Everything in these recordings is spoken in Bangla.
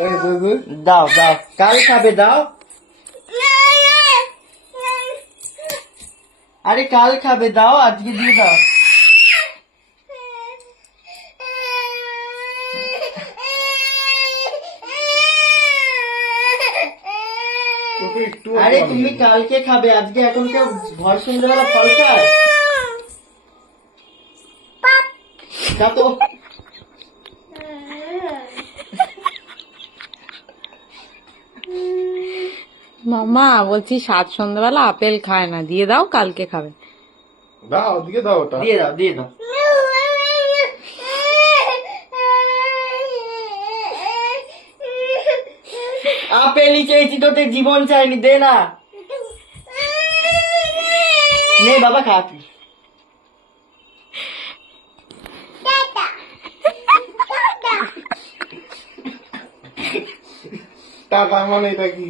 দাও দাও, কাল খাবে দাও। আরে কাল খাবে দাও, আজকে দিয়ে দাও। আরে তুমি কালকে খাবে, আজকে এখন কেউ ভর সন্ধ্যেবেলা ফল খায়? তো মামা বলছি সাত সন্ধ্যাবেলা আপেল খায় না, দিয়ে দাও, কালকে খাবে। দাও, দিয়ে দাও ওটা। দিয়ে দাও, দিয়ে দাও। আপেলই চেয়েছি, তোদের জীবন চাইনি, দে না। নে বাবা খা তুই। টাটা মানে এটা কি?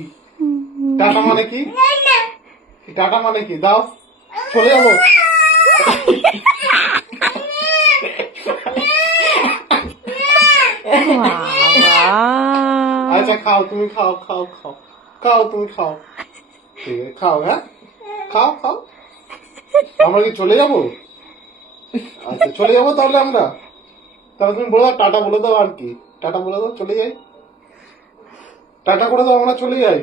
টাটা মানে কি? টাটা মানে কি? দাও, চলে যাবো। আচ্ছা খাও, তুমি খাও, খাও খাও খাও, তুমি খাও, ঠিক আছে খাও। হ্যাঁ খাও খাও। আমরা কি চলে যাবো? আচ্ছা চলে যাবো তাহলে আমরা। তাহলে তুমি বলে দাও, টাটা বলে দাও। আর কি, টাটা বলে দাও, চলে যাই। টাটা করে দাও, আমরা চলে যাই।